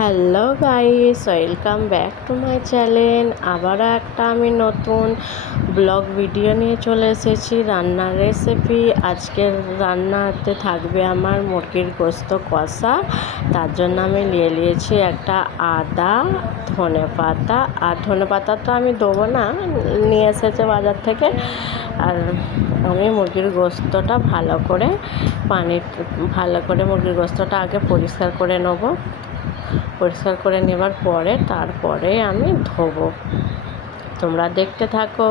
Hello guys, welcome back to my channel. আবারও একটা আমি নতুন ব্লগ ভিডিও নিয়ে চলে এসেছি রান্নার রেসিপি। আজকের রান্নাতে থাকবে আমার মুরগির গোস্ত কষা। তার জন্য আমি নিয়েছি একটা আদা, ধনেপাতা। আর ধনেপাতা তো আমি দেবো না, নিয়ে এসেছে বাজার থেকে। আর আমি মুরগির গোস্তটা ভালো করে মুরগির গোস্তটা আগে পরিষ্কার করে নেব। পরিষ্কার করে নেবার পরে তারপরে আমি ধোবো। তোমরা দেখতে থাকো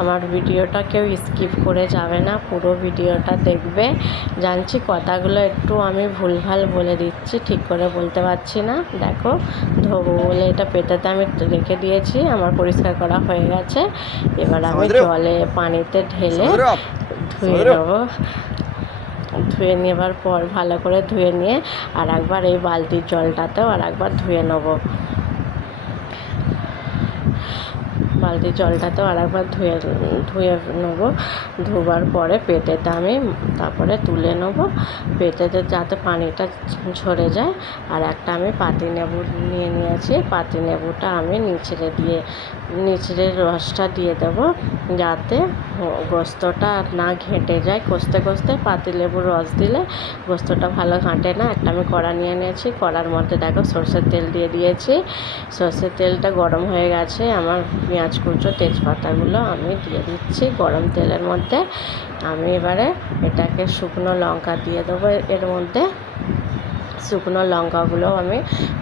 আমার ভিডিওটা, কেউ স্কিপ করে যাবে না, পুরো ভিডিওটা দেখবে। জানছি কথাগুলো একটু আমি ভুলভাল বলে দিচ্ছি, ঠিক করে বলতে পারছি না। দেখো, ধোবো বলে এটা পেটাতে আমি রেখে দিয়েছি, আমার পরিষ্কার করা হয়ে গেছে। এবার আমি পানিতে ঢেলে ধুয়ে নেবো। ধুয়ে নেবার পর ভালো করে ধুয়ে নিয়ে আর একবার এই বালতির জলটাতেও আর একবার ধুয়ে নেবো। বালতির জলটাতেও আর একবার ধুয়ে নেবো। ধোবার পরে পেটেতে আমি তারপরে তুলে নেবো, পেটেতে যাতে পানিটা ঝরে যায়। আর একটা আমি পাতিলেবু নিয়েছি, পাতিলেবুটা আমি নিচড়ে রসটা দিয়ে দেবো, যাতে গোস্তটা না ঘেঁটে যায়। কষতে কষতে পাতিলেবুর রস দিলে গোস্তটা ভালো ঘাঁটে না। একটা আমি কড়া নিয়ে নিয়েছি, কড়ার মধ্যে দেখো সরষের তেল দিয়ে দিয়েছি। সরষের তেলটা গরম হয়ে গেছে, আমার পেঁয়াজ কুচো তেজপাতাগুলো আমি দিয়ে দিচ্ছি গরম তেলের মধ্যে। আমি এবারে এটাকে শুকনো লঙ্কা দিয়ে দেবো এর মধ্যে। শুকনো লঙ্কাগুলো আমি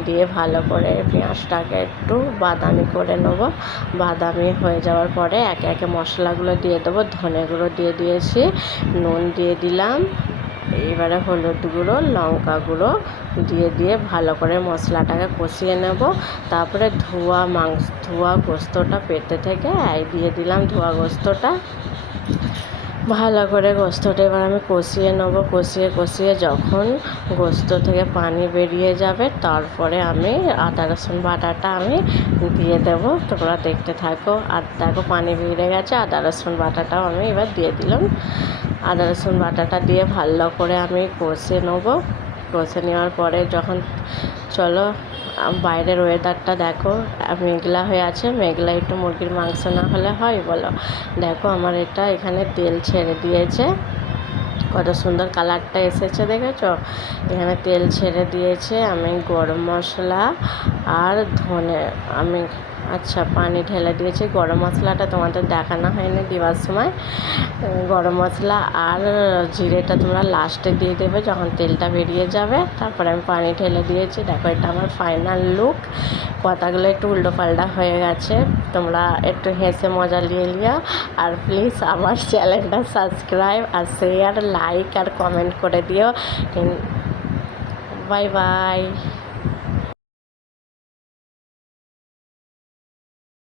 দিয়ে ভালো করে পেঁয়াজটাকে একটু বাদামি করে নেব। বাদামি হয়ে যাওয়ার পরে একে একে মশলাগুলো দিয়ে দেবো। ধনে গুঁড়ো দিয়ে দিয়েছি, নুন দিয়ে দিলাম, এবারে হলুদ গুঁড়ো, লঙ্কা গুঁড়ো দিয়ে ভালো করে মশলাটাকে কষিয়ে নেব। তারপরে ধোয়া গোস্তটা পেটে থেকে দিয়ে দিলাম। ধোয়া গোস্তটা ভালো করে গোস্তটা এবার আমি কষিয়ে নেবো। কষিয়ে যখন গোস্ত থেকে পানি বেরিয়ে যাবে, তারপরে আমি আদা রসুন বাটাটা আমি দিয়ে দেবো। তোমরা দেখতে থাকো। আর দেখো পানি বেরিয়ে গেছে, আদা রসুন বাটাটাও আমি এবার দিয়ে দিলাম। আদা রসুন বাটাটা দিয়ে ভালো করে আমি কষে নেবো। কষে নেওয়ার পরে যখন চলো, বাইরের ওয়েদারটা দেখো, মেঘলা হয়ে আছে। মেঘলা একটু মুরগির মাংস না হলে হয় বলো? দেখো আমার এখানে তেল ছেড়ে দিয়েছে, কত সুন্দর কালারটা এসেছে দেখেছো? এখানে তেল ছেড়ে দিয়েছে। আমি গরম মশলা আর পানি ঢেলে দিয়েছি। গরম মশলাটা তোমাদের দেখানো হয়নি দেওয়ার সময়। গরম মশলা আর জিরেটা তোমরা লাস্টে দিয়ে দেবে যখন তেলটা বেরিয়ে যাবে। তারপরে আমি পানি ঢেলে দিয়েছি। দেখো, এটা আমার ফাইনাল লুক। কথাগুলো একটু উল্টোপাল্টা হয়ে গেছে, তোমরা একটু হেসে মজা নিয়ে লিও। আর প্লিজ আমার চ্যানেলটা সাবস্ক্রাইব আর শেয়ার, লাইক আর কমেন্ট করে দিও। Bye bye.